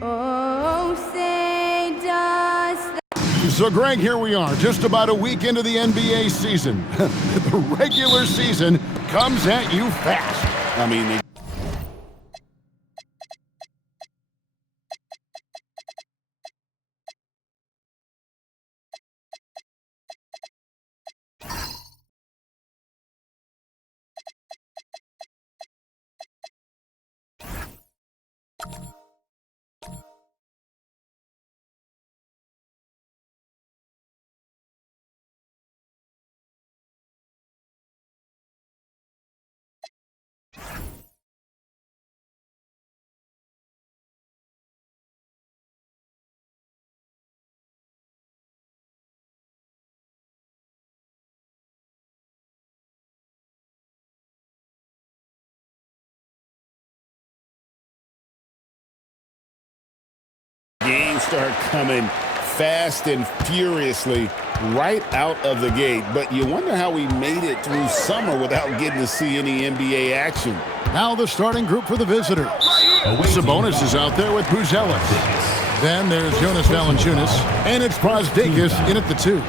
Oh, say does. So, Greg, here we are, just about a week into the NBA season. The regular season comes at you fast. I mean, Games start coming fast and furiously right out of the gate. But you wonder how we made it through summer without getting to see any NBA action. now the starting group for the visitors. Sabonis is out there with Buzelis. Then there's Jonas Valanciunas, and it's Brasdeikis in at the 2.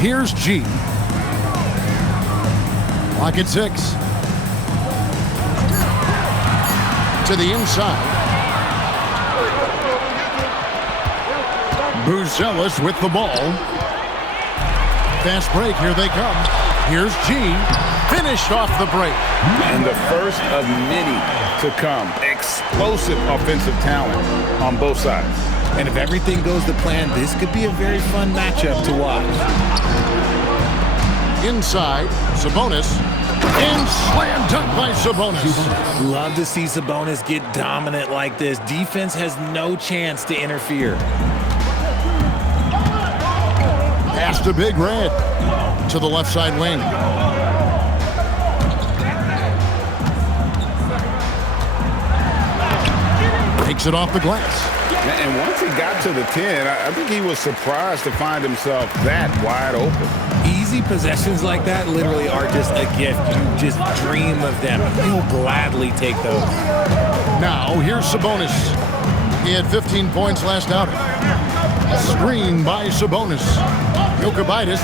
Here's G. Lock at 6. To the inside. Buzelis with the ball. Fast break, here they come. Here's G. Finished off the break. And the first of many to come. Explosive offensive talent on both sides. And if everything goes to plan, this could be a very fun matchup to watch. Inside, Sabonis. And slam dunk by Sabonis. Love to see Sabonis get dominant like this. Defense has no chance to interfere. Pass to Big Red. To the left side wing. Takes it off the glass. And once he got to the 10, I think he was surprised to find himself that wide open. Easy possessions like that literally are just a gift. You just dream of them. He'll gladly take those. Now, here's Sabonis. He had 15 points last outing. Screen by Sabonis. Jokic.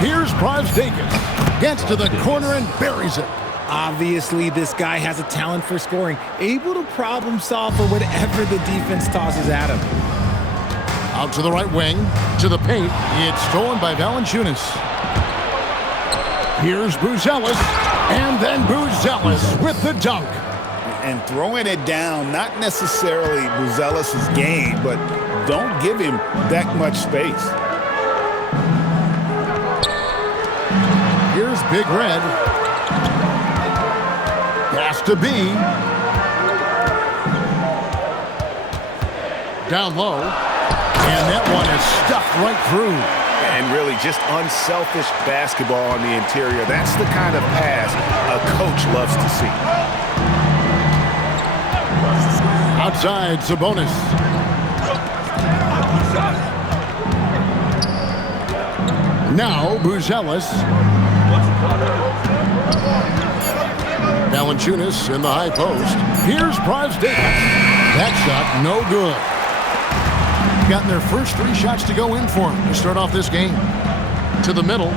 Here's Brasdeikis. Gets to the corner and buries it. Obviously, this guy has a talent for scoring, able to problem solve for whatever the defense tosses at him. Out to the right wing, to the paint. It's stolen by Valanciunas. Here's Buzelis, and then Buzelis with the dunk. And throwing it down, not necessarily Buzelis' game, but don't give him that much space. Here's Big Red. Pass to B. Down low. And that one is stuffed right through. And really just unselfish basketball on the interior. That's the kind of pass a coach loves to see. Outside, Sabonis. Now, Buzelis. Valanciunas in the high post. Here's Brasdeikis. That shot, no good. Gotten their first 3 shots to go in for him to start off this game. To the middle.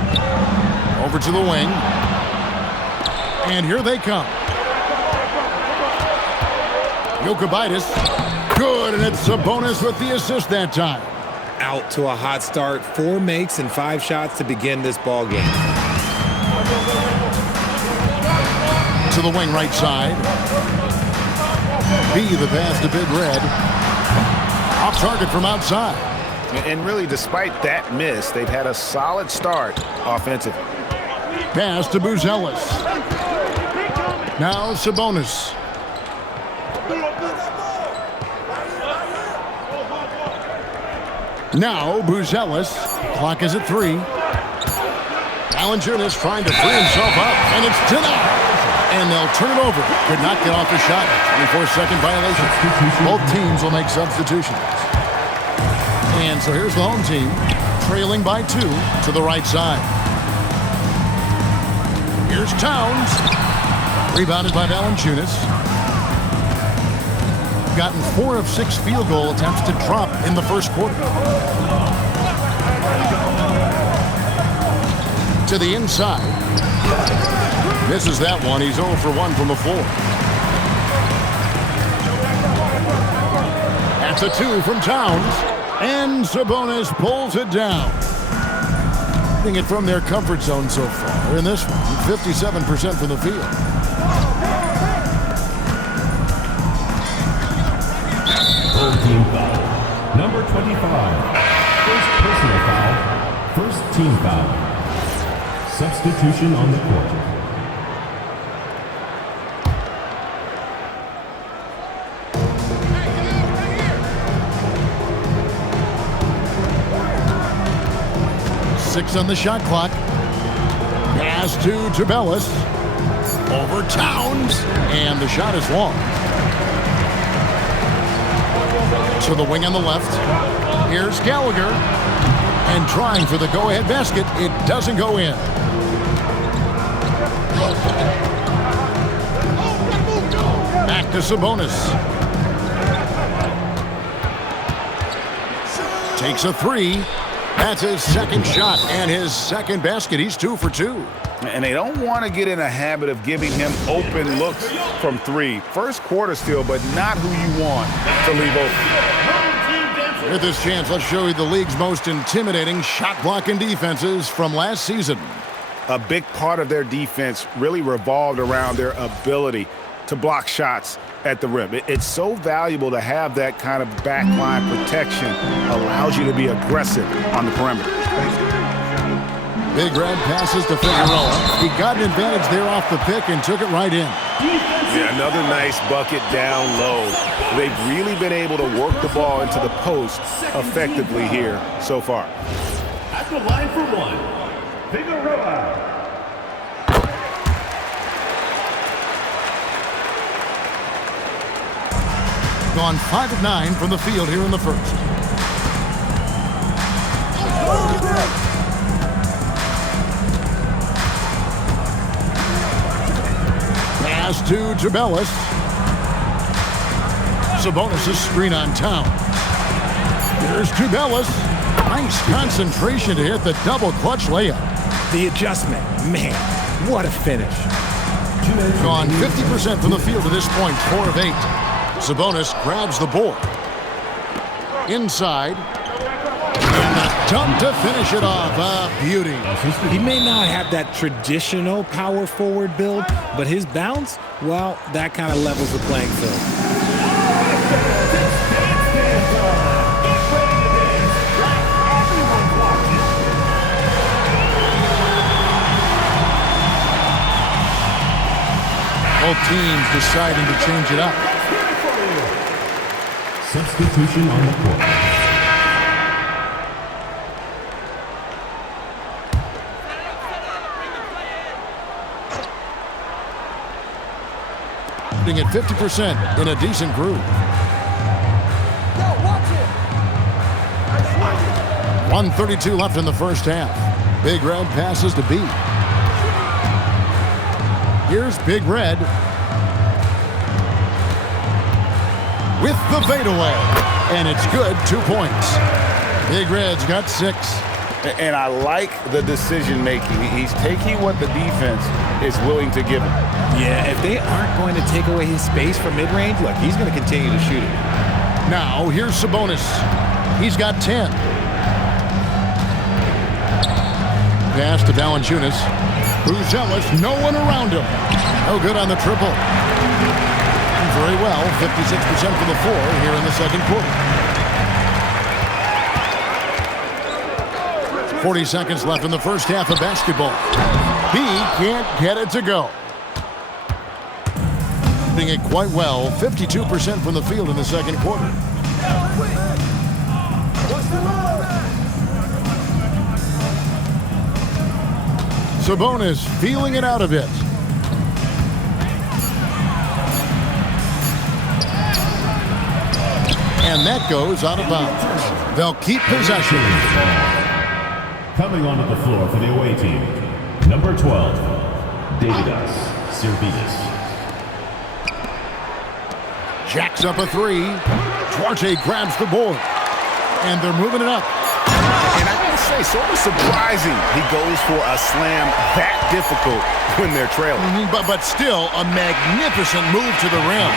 Over to the wing. And here they come. Jokic. Good, and it's Sabonis with the assist that time. Out to a hot start. 4 makes and 5 shots to begin this ball game. To the wing right side. B the pass to Big Red. Off target from outside. And really, despite that miss, they've had a solid start offensively. Pass to Buzelis. Now Sabonis. Now Buzelis. Clock is at 3. Valanciunas trying to free himself up, and it's denied. And they'll turn it over. Could not get off the shot. 24-second violation. Both teams will make substitutions. And so here's the home team. trailing by 2 to the right side. Here's Towns. Rebounded by Valanciunas. Gotten 4 of 6 field goal attempts to drop in the first quarter. To the inside. Misses that one. He's 0 for 1 from the floor. That's a 2 from Towns. And Sabonis pulls it down. Hitting it from their comfort zone so far. In this one, 57% from the field. Third team foul. Number 25. First personal foul. First team foul. Substitution on the court. Six on the shot clock. Pass to Tabellis. Over Towns. And the shot is long. To the wing on the left. Here's Gallagher. And trying for the go-ahead basket. It doesn't go in. Back to Sabonis. Takes a 3. That's his second shot and his second basket. He's 2 for 2. And they don't want to get in a habit of giving him open looks from 3. First quarter still, but not who you want to leave open. With this chance, let's show you the league's most intimidating shot blocking defenses from last season. A big part of their defense really revolved around their ability to block shots at the rim. It's so valuable to have that kind of backline protection. Allows you to be aggressive on the perimeter. Big Red passes to Figueroa. He got an advantage there off the pick and took it right in. Yeah, another nice bucket down low. They've really been able to work the ball into the post effectively here so far. At the line for 1, Figueroa. Gone 5 of 9 from the field here in the first. Pass to Tabellis. Sabonis' screen on Towns. Here's Tabellis. Nice concentration to hit the double clutch layup. The adjustment, man, what a finish. Gone 50% from the field to this point, 4 of 8. Sabonis grabs the board. Inside. And the dunk to finish it off. A beauty. He may not have that traditional power forward build, but his bounce, well, that kind of levels the playing field. Both teams deciding to change it up. Substitution on the court. At 50% in a decent groove. 1:32 left in the first half. Big Red passes to B. Here's Big Red with the fadeaway. And it's good, 2 points. Big Red's got 6. And I like the decision making. He's taking what the defense is willing to give him. Yeah, if they aren't going to take away his space from mid-range, look, he's going to continue to shoot it. Now, here's Sabonis. He's got 10. Pass to Valanciunas. Buzelis, no one around him. No good on the triple. Very well, 56% from the floor here in the second quarter. 40 seconds left in the first half of basketball. He can't get it to go. Doing it quite well, 52% from the field in the second quarter. Sabonis feeling it out a bit. And that goes out of bounds. They'll keep possession. Coming onto the floor for the away team, number 12, Davidas Servidas. Jacks up a three. Duarte grabs the board. And they're moving it up. And I gotta say, sort of surprising he goes for a slam that difficult when they're trailing. But still a magnificent move to the rim.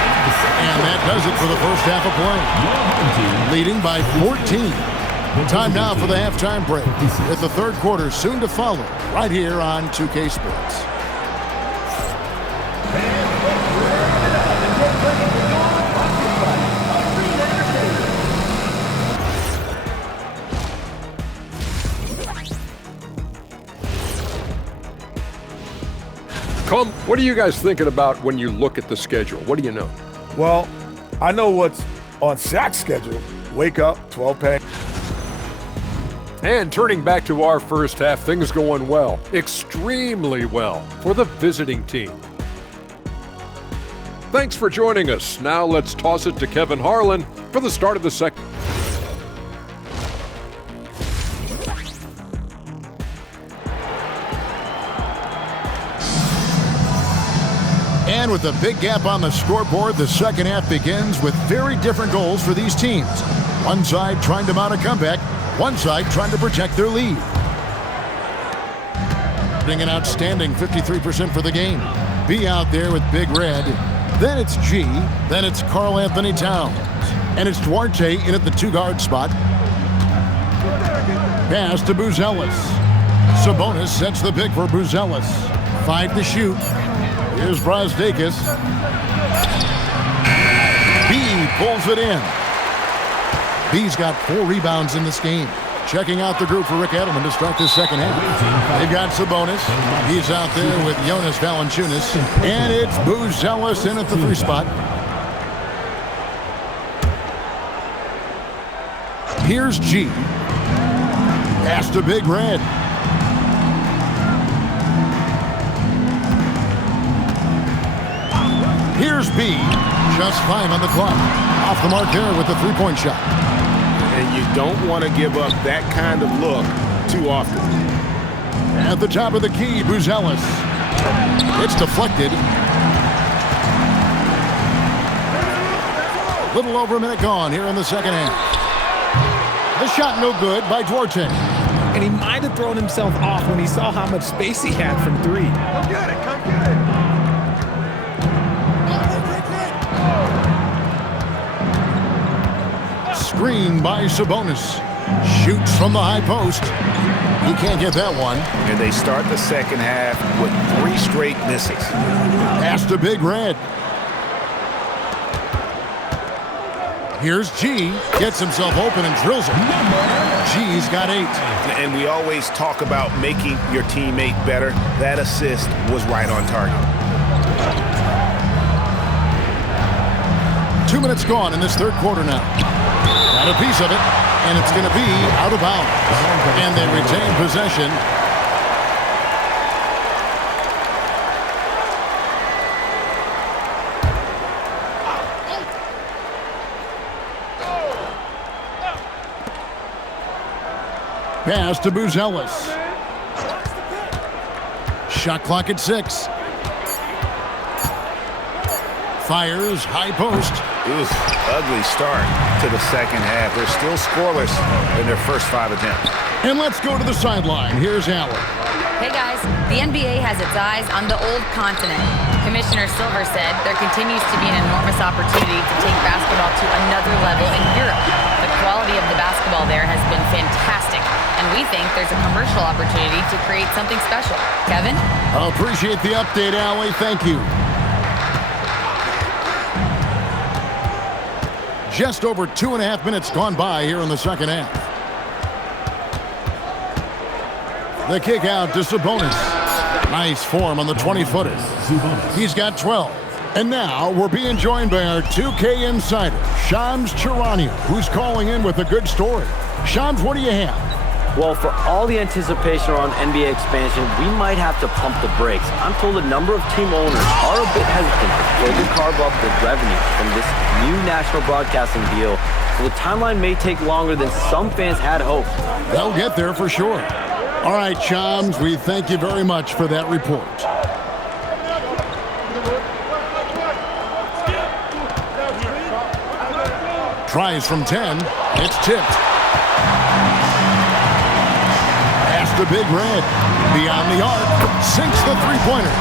And that does it for the first half of play. Leading by 14. Time now for the halftime break, with the third quarter soon to follow, right here on 2K Sports. What are you guys thinking about when you look at the schedule? What do you know? Well, I know what's on Shaq's schedule. Wake up, 12 pay. And turning back to our first half, things going well, extremely well for the visiting team. Thanks for joining us. Now let's toss it to Kevin Harlan for the start of the second. And with a big gap on the scoreboard, the second half begins with very different goals for these teams. One side trying to mount a comeback, one side trying to protect their lead. An outstanding 53% for the game. B out there with Big Red. Then it's G. Then it's Karl Anthony Towns. And it's Duarte in at the two-guard spot. Pass to Buzelis. Sabonis sets the pick for Buzelis. 5 to shoot. Here's Brazdakis. B pulls it in. B's got 4 rebounds in this game. Checking out the group for Rick Edelman to start this second half. They've got Sabonis. He's out there with Jonas Valanciunas. And it's Buzelis in at the 3 spot. Here's G. Pass to Big Red. Here's B. Just 5 on the clock. Off the mark there with the 3-point shot. And you don't want to give up that kind of look too often. At the top of the key, Buzelis. It's deflected. Little over a minute gone here in the second half. The shot no good by Duarte. And he might have thrown himself off when he saw how much space he had from 3. Come get it, come get it. Screen by Sabonis. Shoots from the high post. He can't get that one. And they start the second half with 3 straight misses. Pass to Big Red. Here's G. Gets himself open and drills it. G's got 8. And we always talk about making your teammate better. That assist was right on target. 2 minutes gone in this third quarter now. Got a piece of it, and it's going to be out of bounds. And they retain possession. Pass to Buzelis. Shot clock at 6. Fires, high post. Ooh, ugly start to the second half. They're still scoreless in their first 5 attempts. And let's go to the sideline. Here's Allen. Hey guys, the NBA has its eyes on the old continent. Commissioner Silver said there continues to be an enormous opportunity to take basketball to another level in Europe. The quality of the basketball there has been fantastic, and we think there's a commercial opportunity to create something special. Kevin? I appreciate the update, Allie. Thank you. Just over 2.5 minutes gone by here in the second half. The kick out to Sabonis. Nice form on the 20-footer. He's got 12. And now we're being joined by our 2K insider, Shams Charania, who's calling in with a good story. Shams, what do you have? Well, for all the anticipation around NBA expansion, we might have to pump the brakes. I'm told a number of team owners are a bit hesitant to further carve up the revenue from this new national broadcasting deal, so the timeline may take longer than some fans had hoped. They'll get there for sure. All right, Chums, we thank you very much for that report. Tries from 10. It's tipped. Pass to Big Red. Beyond the arc. Sinks the three-pointer.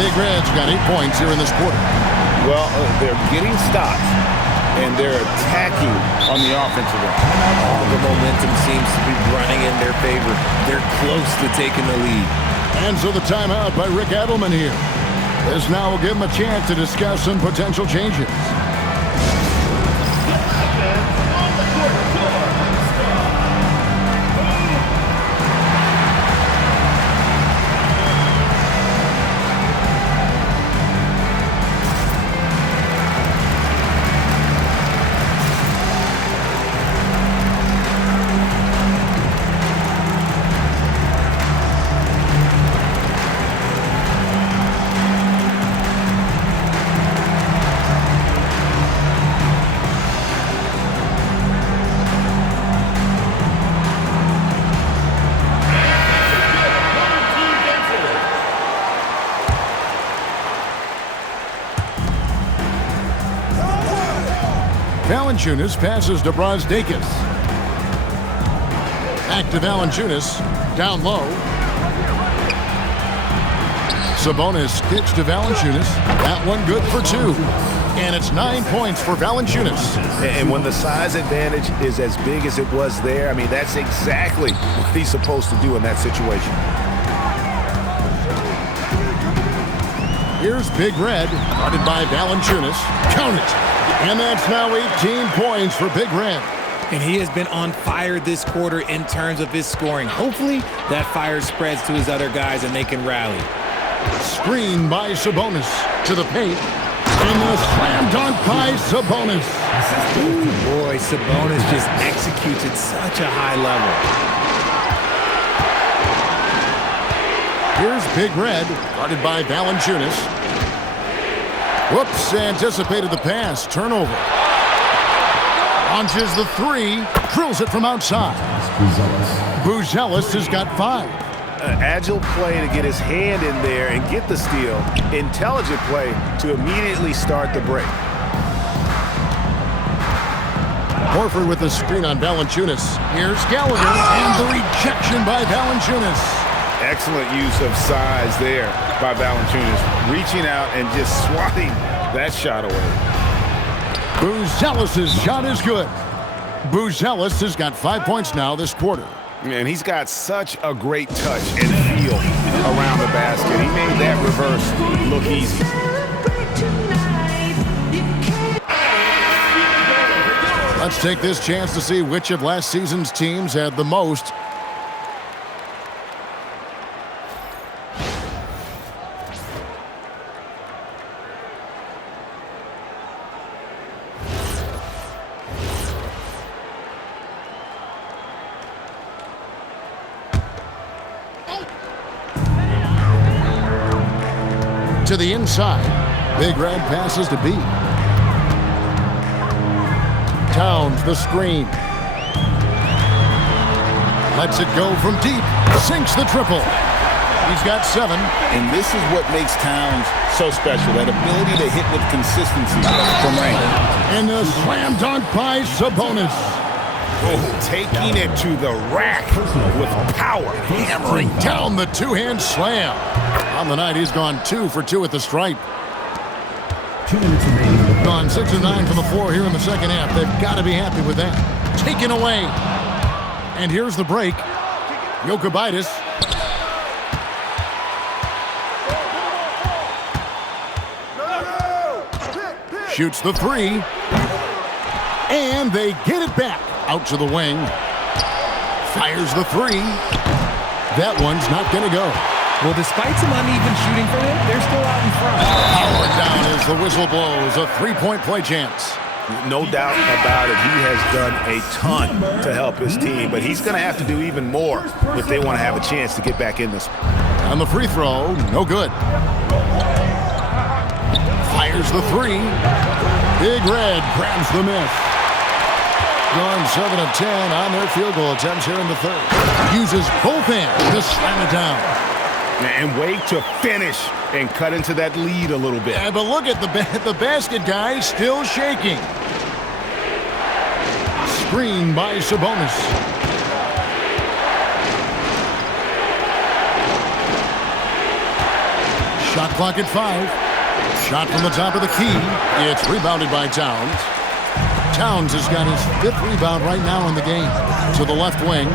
Big Red's got 8 points here in this quarter. Well, they're getting stops, and they're attacking on the offensive end. All the momentum seems to be running in their favor. They're close to taking the lead. And so the timeout by Rick Adelman here. This now will give him a chance to discuss some potential changes. Valanciunas passes to Brosdakis. Back to Valanciunas. Down low. Sabonis kicks to Valanciunas. That one good for 2. And it's 9 points for Valanciunas. And when the size advantage is as big as it was there, I mean, that's exactly what he's supposed to do in that situation. Here's Big Red, guarded by Valanciunas. Count it. And that's now 18 points for Big Red. And he has been on fire this quarter in terms of his scoring. Hopefully, that fire spreads to his other guys and they can rally. Screen by Sabonis to the paint. And the slam dunk by Sabonis. Ooh, boy, Sabonis just executes at such a high level. Here's Big Red, guarded by Valanciunas. Whoops, anticipated the pass. Turnover. Launches the 3. Drills it from outside. Buzelis has got 5. Agile play to get his hand in there and get the steal. Intelligent play to immediately start the break. Horford with the screen on Valanciunas. Here's Gallagher, and the rejection by Valanciunas. Excellent use of size there by Valanciunas, reaching out and just swatting that shot away. Buzelis' shot is good. Buzelis has got 5 points now this quarter. And he's got such a great touch and feel around the basket. He made that reverse look easy. Let's take this chance to see which of last season's teams had the most. To the inside. Big Red passes to B. Towns the screen. Lets it go from deep. Sinks the triple. He's got 7. And this is what makes Towns so special, that ability to hit with consistency from range. And the slam dunk by Sabonis. Oh, taking it to the rack with power. Hammering down the two-hand slam. On the night, he's gone 2 for 2 at the stripe. 2 minutes remaining. Gone 6 of 9 from the floor here in the second half. They've got to be happy with that. Taken away. And here's the break. Jokubaitis. Shoots the 3. And they get it back. Out to the wing. Fires the 3. That one's not going to go. Well, despite some uneven shooting for him, they're still out in front. Powered down as the whistle blows. A 3-point play chance. No doubt about it. He has done a ton to help his team, but he's going to have to do even more if they want to have a chance to get back in this. On the free throw, no good. Fires the 3. Big Red grabs the miss. Gone 7 of 10 on their field goal attempts here in the third. Uses both hands to slam it down. And wait to finish and cut into that lead a little bit. Yeah, but look at the basket guy still shaking. Screen by Sabonis. Shot clock at 5. Shot from the top of the key. It's rebounded by Towns. Towns has got his 5th rebound right now in the game. To the left wing.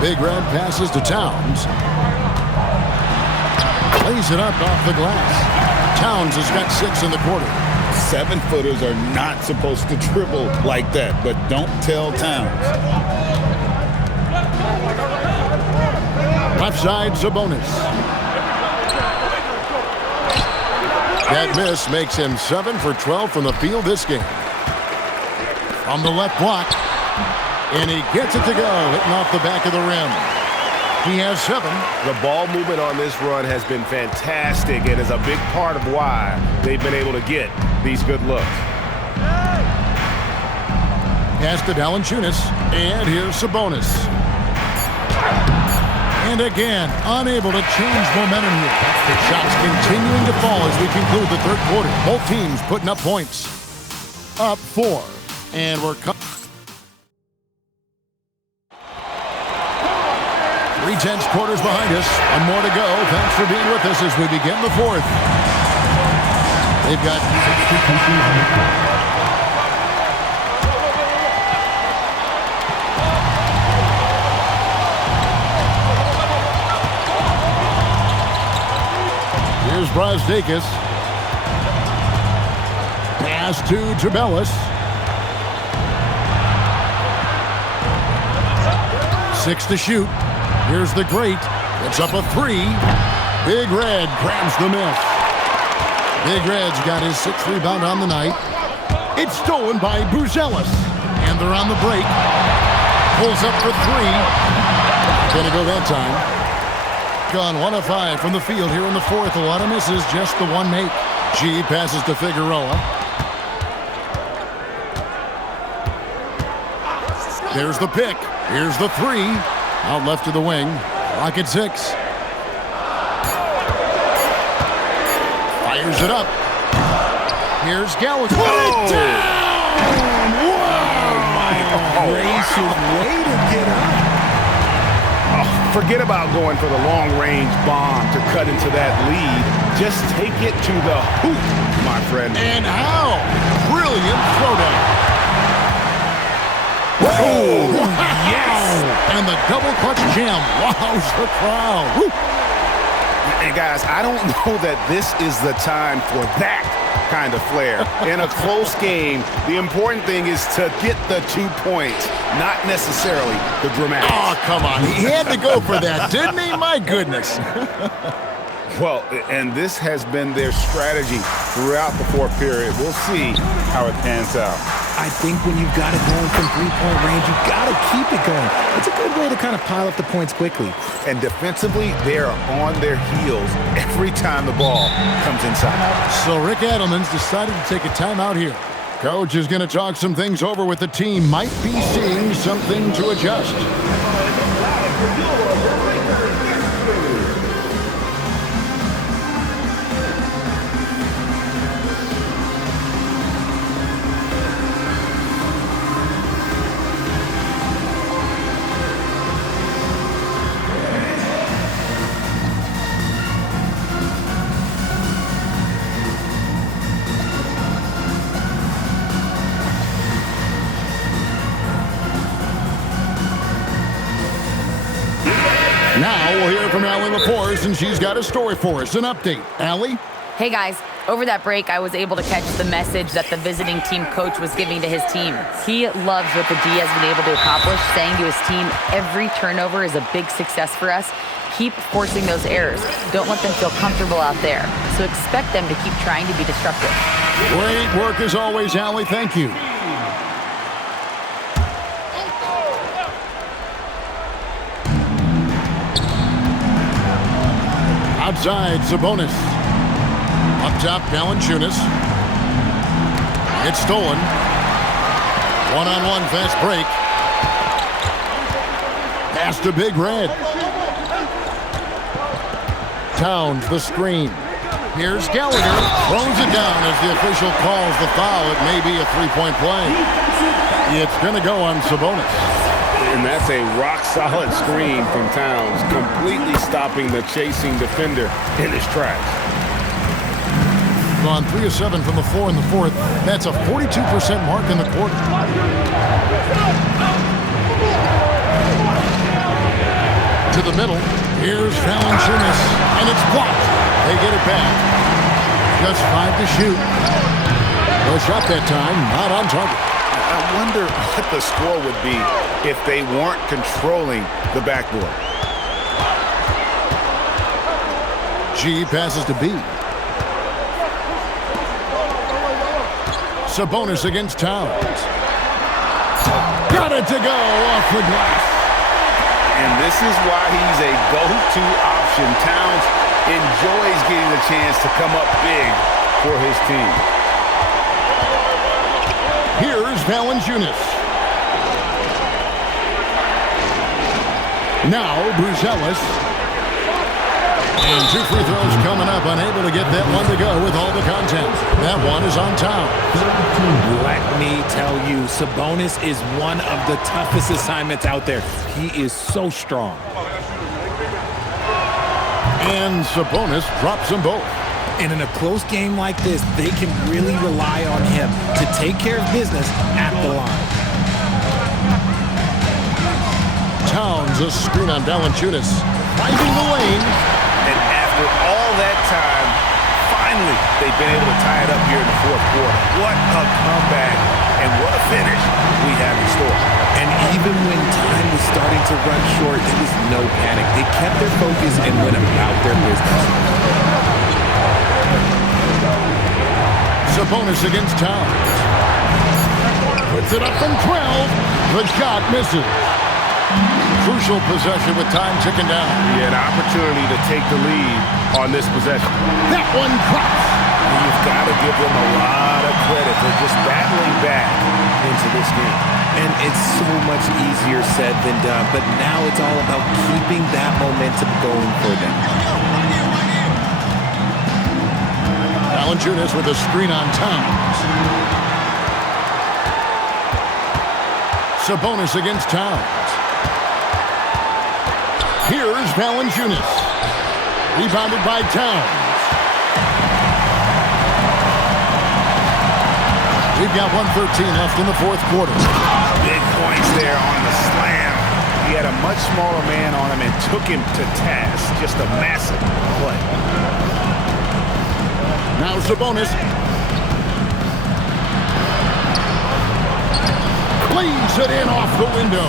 Big Red passes to Towns. Lays it up off the glass. Towns has got 6 in the quarter. 7-footers are not supposed to dribble like that, but don't tell Towns. Left side, Sabonis. That miss makes him 7 for 12 from the field this game. From the left block. And he gets it to go, hitting off the back of the rim. He has 7. The ball movement on this run has been fantastic and is a big part of why they've been able to get these good looks. Pass to Valanciunas, and here's Sabonis. And again, unable to change momentum here. The shots continuing to fall as we conclude the third quarter. Both teams putting up points. Up 4, and we're 3/10 quarters behind us. One more to go. Thanks for being with us as we begin the fourth. They've got here's Brasdakis. Pass to Tabellis. 6 to shoot. Here's the great. It's up a 3. Big Red grabs the miss. Big Red's got his 6th rebound on the night. It's stolen by Buzelis. And they're on the break. Pulls up for 3. Gonna go that time. Gone 1 of 5 from the field here in the fourth. A lot of misses, just the one make. G passes to Figueroa. There's the pick. Here's the 3. Out left to the wing. Clock at 6. Fires it up. Here's Gallagher. Oh! Wow! Gracious way to get up. Forget about going for the long-range bomb to cut into that lead. Just take it to the hoop, my friend. And how? Brilliant throwdown. Oh, yes! And the double clutch jam. Wows the crowd. Woo. And guys, I don't know that this is the time for that kind of flair. In a close game, the important thing is to get the 2 points, not necessarily the dramatics. Oh, come on. He had to go for that, didn't he? My goodness. Well, and this has been their strategy throughout the fourth period. We'll see how it pans out. I think when you've got it going from three-point range, you've got to keep it going. It's a good way to kind of pile up the points quickly. And defensively, they are on their heels every time the ball comes inside. So Rick Adelman's decided to take a timeout here. Coach is going to talk some things over with the team. Might be seeing something to adjust. Now we'll hear from Allie LaForce, and she's got a story for us. An update. Allie? Hey guys, over that break, I was able to catch the message that the visiting team coach was giving to his team. He loves what the D has been able to accomplish, saying to his team, every turnover is a big success for us. Keep forcing those errors. Don't let them feel comfortable out there. So expect them to keep trying to be disruptive. Great work as always, Allie. Thank you. Outside, Sabonis. Up top, Valanciunas. It's stolen. One-on-one fast break. Pass to Big Red. Towns the screen. Here's Gallagher. Throws it down as the official calls the foul. It may be a three-point play. It's going to go on Sabonis. And that's a rock-solid screen from Towns, completely stopping the chasing defender in his tracks. On 3 of 7 from the floor in the fourth. That's a 42% mark in the quarter. To the middle. Here's Valanciunas, and it's blocked. They get it back. Just 5 to shoot. No shot that time. Not on target. I wonder what the score would be if they weren't controlling the backboard. G passes to B. Sabonis against Towns. Got it to go off the glass. And this is why he's a go-to option. Towns enjoys getting the chance to come up big for his team. Here's Valanciunas. Now Bruzelis. And 2 free throws coming up. Unable to get that one to go with all the content. That one is on Towns. Let me tell you, Sabonis is one of the toughest assignments out there. He is so strong. And Sabonis drops them both. And in a close game like this, they can really rely on him to take care of business at the line. Towns, a screen on Valanciunas. Finding the lane. And after all that time, finally, they've been able to tie it up here in the fourth quarter. What a comeback and what a finish we have in store. And even when time was starting to run short, there was no panic. They kept their focus and went about their business. Sabonis against Towns. Puts it up from 12. The shot misses. Crucial possession with time ticking down. Yeah, an opportunity to take the lead on this possession. That one drops. You've got to give them a lot of credit for just battling back into this game. And it's so much easier said than done, but now it's all about keeping that momentum going for them. Valanciunas with a screen on Towns. Sabonis against Towns. Here's Valanciunas. Rebounded by Towns. We've got 1:13 left in the fourth quarter. Big points there on the slam. He had a much smaller man on him and took him to task. Just a massive play. Now Sabonis. Leaves it in off the window.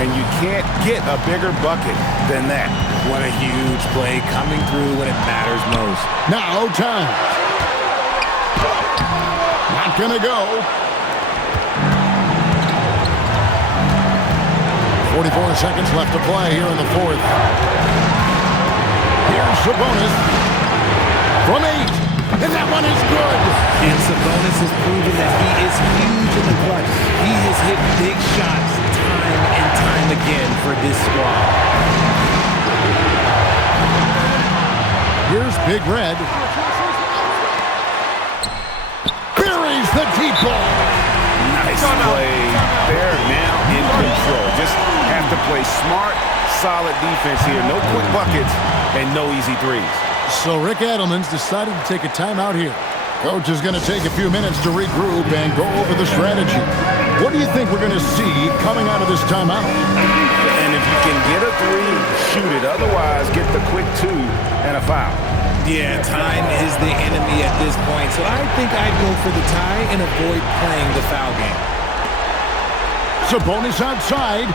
And you can't get a bigger bucket than that. What a huge play coming through when it matters most. Now Towns. Not gonna go. 44 seconds left to play here in the fourth. Here's Sabonis. From 8. And that one is good. And Sabonis has proven that he is huge in the clutch. He has hit big shots time and time again for this squad. Here's Big Red. Buries the deep ball. Nice play. They're now in control. Just have to play smart, solid defense here. No quick buckets and no easy threes. So Rick Adelman's decided to take a timeout here. Coach is going to take a few minutes to regroup and go over the strategy. What do you think we're going to see coming out of this timeout? And if you can get a three, shoot it. Otherwise, get the quick 2 and a foul. Yeah, time is the enemy at this point, so I think I'd go for the tie and avoid playing the foul game. Sabonis outside.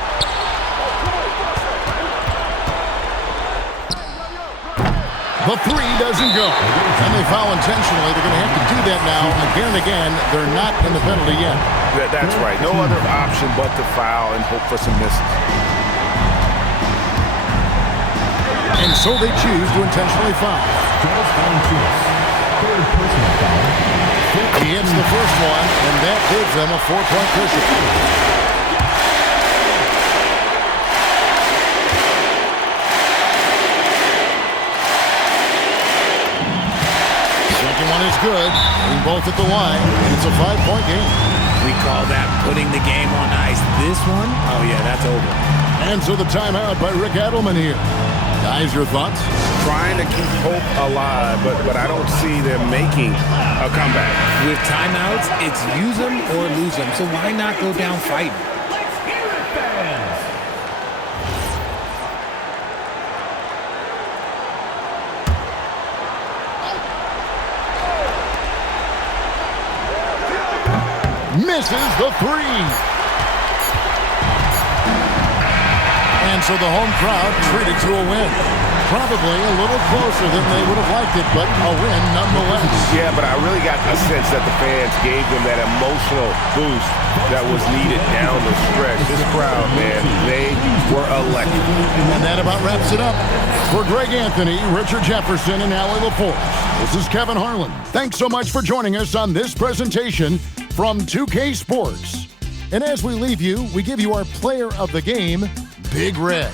The 3 doesn't go. And they foul intentionally. They're going to have to do that now again and again. They're not in the penalty yet. That's right. No other option but to foul and hope for some misses. And so they choose to intentionally foul. Third personal foul. He hits the first one, and that gives them a 4-point cushion. One is good. Putting both at the line, and it's a 5-point game. We call that putting the game on ice. This one, oh yeah, that's over. And so the timeout by Rick Adelman here. Guys, your thoughts? Trying to keep hope alive, but I don't see them making a comeback. With timeouts, it's use them or lose them. So why not go down fighting? Misses the 3. And so the home crowd treated to a win. Probably a little closer than they would have liked it, but a win nonetheless. Yeah, but I really got a sense that the fans gave them that emotional boost that was needed down the stretch. This crowd, man, they were electric. And that about wraps it up. For Greg Anthony, Richard Jefferson, and Allie LaForge, this is Kevin Harlan. Thanks so much for joining us on this presentation from 2K Sports. And as we leave you, we give you our player of the game, Big Red.